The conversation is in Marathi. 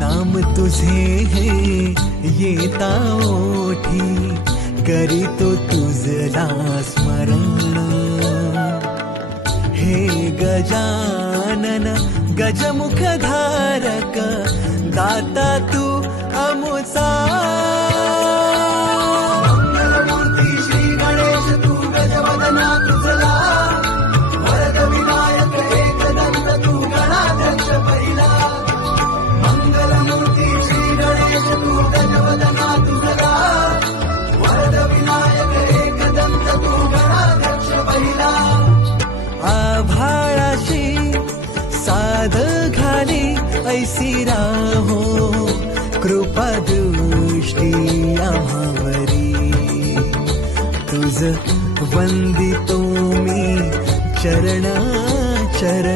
नाम तुझे हे येता ओठी, करीतो तुझला स्मरण. हे गजानन गजमुखधारक, दाता तू अमुचा. मंगलमूर्ती श्री गणेश तू गजवदना तुझला, वरद विनायक एकदंत तू गणाध्यक्ष पहिला. मंगलमूर्ती श्री गणेश तू गजवदना तुझला, वरद विनायक एकदंत तू गणाध्यक्ष पहिला. आभाळाशी साध घाली ऐसी राहो, कृपा दृष्टी आम्हावरी. तुझ वंदितो मी चरण चरण.